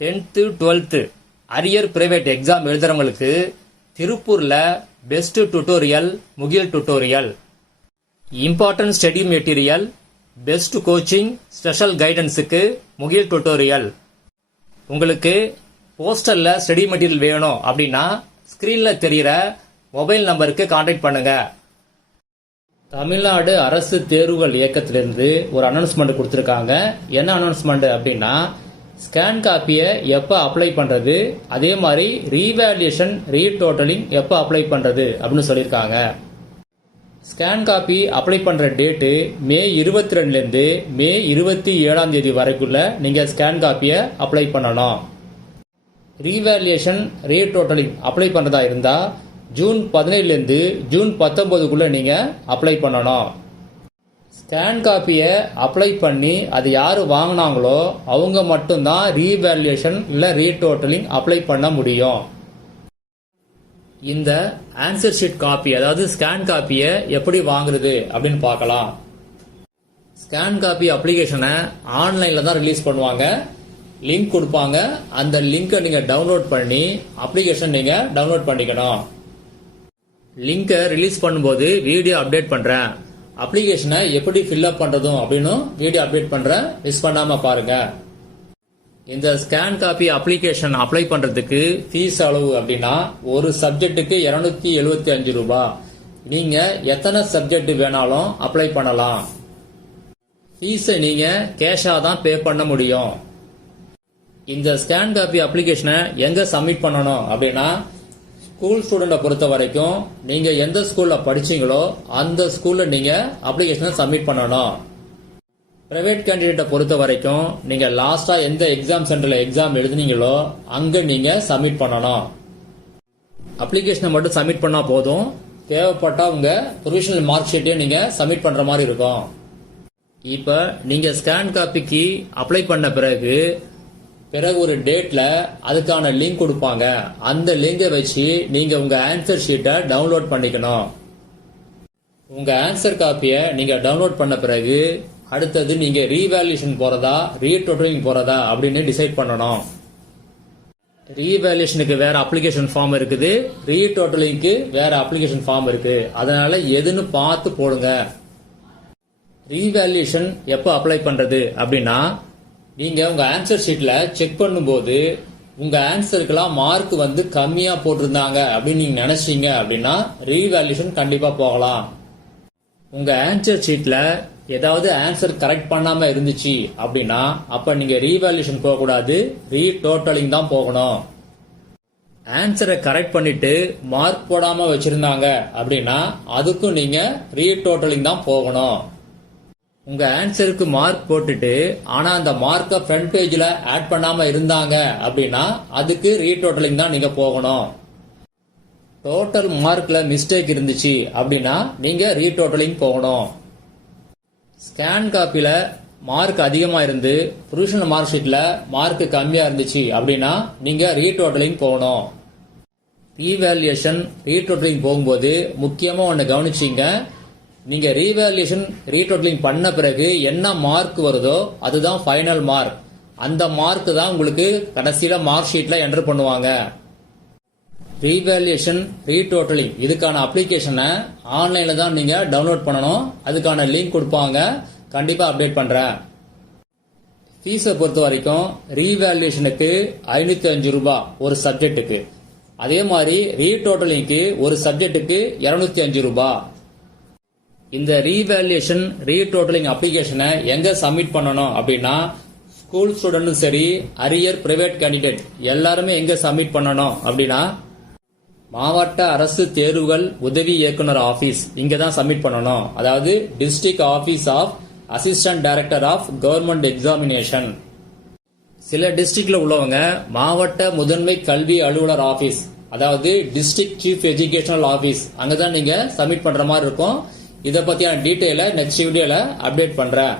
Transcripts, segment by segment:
10th 12th arrear private exam எழுதுறவங்களுக்கு திருப்பூர்ல best tutorial Mugil tutorial, important study material, best coaching, special கைடன்ஸுக்கு Mugil tutorial. உங்களுக்கு போஸ்டர்ல ஸ்டடி மெட்டீரியல் வேணும் அப்படின்னா ஸ்கிரீன்ல தெரிகிற மொபைல் நம்பருக்கு கான்டாக்ட் பண்ணுங்க. தமிழ்நாடு அரசு தேர்வுகள் இயக்கத்திலிருந்து ஒரு அனௌன்ஸ்மெண்ட் கொடுத்துருக்காங்க. என்ன அனௌன்ஸ்மெண்ட் அப்படின்னா, ஸ்கேன் காப்பியை எப்போ அப்ளை பண்ணுறது, அதே மாதிரி ரீவேல்யூஷன் ரீடோட்டலிங் எப்போ அப்ளை பண்ணுறது அப்படின்னு சொல்லியிருக்காங்க. ஸ்கேன் காப்பி அப்ளை பண்ணுற டேட்டு மே 22லேருந்து மே 27 வரைக்குள்ள நீங்கள் ஸ்கேன் காப்பியை அப்ளை பண்ணணும். ரீவேல்யூஷன் ரீடோட்டலிங் அப்ளை பண்ணுறதா இருந்தால் ஜூன் 17லேருந்து ஜூன் 19க்குள்ளே நீங்கள் அப்ளை பண்ணணும். ஸ்கேன் காப்பியை அப்ளை பண்ணி அது யார் வாங்கினாங்களோ அவங்க மட்டும்தான் ரீவேல்யூஷன் இல்லை ரீடோட்டலிங் அப்ளை பண்ண முடியும். இந்த ஆன்சர் ஷீட் காப்பி, அதாவது ஸ்கேன் காப்பியை எப்படி வாங்குறது அப்படின்னு பார்க்கலாம். ஸ்கேன் காப்பி அப்ளிகேஷனை ஆன்லைனில் தான் ரிலீஸ் பண்ணுவாங்க. லிங்க் கொடுப்பாங்க. அந்த லிங்கை நீங்கள் டவுன்லோட் பண்ணி அப்ளிகேஷன் நீங்கள் டவுன்லோட் பண்ணிக்கணும். லிங்கை ரிலீஸ் பண்ணும்போது வீடியோ அப்டேட் பண்ணுறேன். அப்ளிகேஷனை எப்படி ஃபில்அப் பண்ணுறதும் அப்படின்னு வீடியோ அப்டேட் பண்ணுறேன். மிஸ் பண்ணாமல் பாருங்க. இந்த ஸ்கேன் காப்பி அப்ளிகேஷன் அப்ளை பண்ணுறதுக்கு ஃபீஸ் அளவு அப்படின்னா ஒரு சப்ஜெக்ட்டுக்கு 275 ரூபாய். நீங்கள் எத்தனை சப்ஜெக்ட் வேணாலும் அப்ளை பண்ணலாம். ஃபீஸை நீங்கள் கேஷாக தான் பே பண்ண முடியும். இந்த ஸ்கேன் காப்பி அப்ளிகேஷனை எங்கே சப்மிட் பண்ணணும் அப்படின்னா, ஸ்கூல் ஸ்டூடெண்ட்டை பொறுத்த வரைக்கும் நீங்கள் எந்த ஸ்கூலில் படிச்சீங்களோ அந்த ஸ்கூலில் நீங்கள் அப்ளிகேஷனை சப்மிட் பண்ணணும். பிரைவேட் கேண்டிடேட்டை பொறுத்த வரைக்கும் நீங்கள் லாஸ்ட்டாக எந்த எக்ஸாம் சென்டரில் எக்ஸாம் எழுதுனீங்களோ அங்கே நீங்கள் சப்மிட் பண்ணணும். அப்ளிகேஷனை மட்டும் சப்மிட் பண்ணால் போதும். தேவைப்பட்டால் உங்கள் ப்ரொவிஷனல் மார்க் ஷீட்டையும் நீங்கள் சப்மிட் பண்ணுற மாதிரி இருக்கும். இப்போ நீங்கள் ஸ்கேன் காப்பிக்கு அப்ளை பண்ண பிறகு ஒரு டேட்ல அதுக்கான லிங்க் கொடுப்பாங்க. அந்த லிங்கை வச்சு நீங்க உங்க ஆன்சர் ஷீட்டை டவுன்லோட் பண்ணிக்கணும். உங்க ஆன்சர் காப்பியை நீங்க டவுன்லோட் பண்ண பிறகு அடுத்தது நீங்க ரீவேல்யூஷன் போறதா ரீடோட்டலிங் போறதா அப்படின்னு டிசைட் பண்ணணும். ரீவேல்யூஷனுக்கு வேற அப்ளிகேஷன் ஃபார்ம் இருக்குது, ரீடோட்டலிங்க்கு வேற அப்ளிகேஷன் ஃபார்ம் இருக்கு. அதனால எதுன்னு பார்த்து போடுங்க. ரீவேல்யூஷன் எப்போ அப்ளை பண்றது அப்படின்னா, நீங்க உங்க ஆன்சர் ஷீட்ல செக் பண்ணும்போது உங்க ஆன்சருக்கெல்லாம் மார்க் கம்மியா போட்டிருந்தாங்க அப்படின்னு நீங்க நினைச்சீங்க அப்படின்னா ரீவேல்யூஷன் கண்டிப்பா போகலாம். உங்க ஆன்சர் ஷீட்ல ஏதாவது ஆன்சர் கரெக்ட் பண்ணாம இருந்துச்சு அப்படின்னா அப்ப நீங்க ரீவேல்யூஷன் போக கூடாது, ரீடோட்டலிங் தான் போகணும். ஆன்சரை கரெக்ட் பண்ணிட்டு மார்க் போடாம வச்சிருந்தாங்க அப்படின்னா அதுக்கும் நீங்க ரீடோட்டலிங் தான் போகணும். உங்க ஆன்சருக்கு மார்க் போட்டுட்டு ஆனா அந்த மார்க்கை ஃப்ரண்ட் பேஜ்ல ஆட் பண்ணாம இருந்தாங்க அப்படின்னா அதுக்கு ரீடோட்டலிங் தான் நீங்க போகணும். டோட்டல் மார்க்ல மிஸ்டேக் இருந்துச்சு அப்படின்னா நீங்க ரீடோட்டலிங் போகணும். ஸ்கேன் காப்பில மார்க் அதிகமா இருந்து ப்ரொவிஷனல் மார்க் ஷீட்ல மார்க் கம்மியா இருந்துச்சு அப்படின்னா நீங்க ரீடோட்டலிங் போகணும். ரீவேல்யூஷன் ரீடோட்டலிங் போகும்போது முக்கியமா ஒன்னு கவனிச்சீங்க. நீங்க ரீவேல்யூஷன் ரீடோட்டலிங் பண்ண பிறகு என்ன மார்க் வருதோ அதுதான் ஃபைனல் மார்க். அந்த மார்க் தான் உங்களுக்கு கடைசியில மார்க் ஷீட்ல என்டர் பண்ணுவாங்க. ரீவேல்யூஷன் ரீடோட்டலிங் இதுக்கான அப்ளிகேஷனை ஆன்லைன்ல தான் நீங்க டவுன்லோட் பண்ணணும். அதுக்கான லிங்க் கொடுப்பாங்க. கண்டிப்பா அப்டேட் பண்றேன். ஃபீஸை பொறுத்த வரைக்கும் ரீவேல்யூஷனுக்கு 505 ரூபாய் ஒரு சப்ஜெக்ட்டுக்கு, அதே மாதிரி ரீடோட்டலிங்க்கு ஒரு சப்ஜெக்ட்டுக்கு 205 ரூபாய். இந்த ரீவேல்யூஷன் ரீடோட்டலிங் அப்ளிகேஷனை எங்க சப்மிட் பண்ணணும் அப்படின்னா, ஸ்கூல் ஸ்டூடெண்ட்டும் சரி அரியர் பிரைவேட் கேண்டிடேட் எல்லாருமே எங்க சப்மிட் பண்ணணும் அப்படின்னா, மாவட்ட அரசு தேர்வுகள் உதவி இயக்குனர் ஆபீஸ் இங்க தான் சப்மிட் பண்ணணும். அதாவது district office of assistant director of government examination. சில டிஸ்ட்ரிக்ட்ல உள்ளவங்க மாவட்ட முதன்மை கல்வி அலுவலர் ஆபீஸ், அதாவது டிஸ்ட்ரிக்ட் சீஃப் எஜுகேஷனல் ஆபீஸ் அங்கதான் நீங்க சப்மிட் பண்ற மாதிரி இருக்கும். இதை பத்தியான டீட்டெயில நெக்ஸ்ட் வீடியோல அப்டேட் பண்றேன்.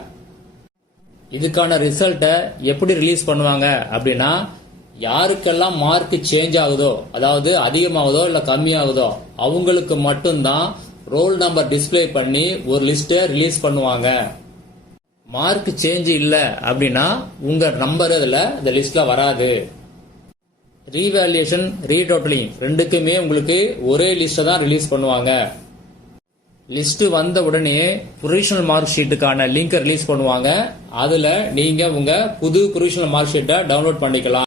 இதுக்கான ரிசல்ட்டை எப்படி ரிலீஸ் பண்ணுவாங்க அப்படின்னா, யாருக்கெல்லாம் மார்க் சேஞ்ச் ஆகுதோ, அதாவது அதிகமாகுதோ இல்ல கம்மியாகுதோ அவங்களுக்கு மட்டும்தான் ரோல் நம்பர் டிஸ்பிளே பண்ணி ஒரு லிஸ்ட்டை ரிலீஸ் பண்ணுவாங்க. மார்க் சேஞ்ச் இல்லை அப்படின்னா உங்க நம்பர் அதில் இந்த லிஸ்ட்ல வராது. ரீவேல்யூஷன், ரீடோட்டலிங் ரெண்டுக்குமே உங்களுக்கு ஒரே லிஸ்ட்டை தான் ரிலீஸ் பண்ணுவாங்க. லிஸ்ட் வந்த உடனே ப்ரொவிஷனல் மார்க் ஷீட்டுக்கான லிங்கை ரிலீஸ் பண்ணுவாங்க. அதுல நீங்க உங்க புது ப்ரொவிஷனல் மார்க் ஷீட்டை டவுன்லோட் பண்ணிக்கலாம்.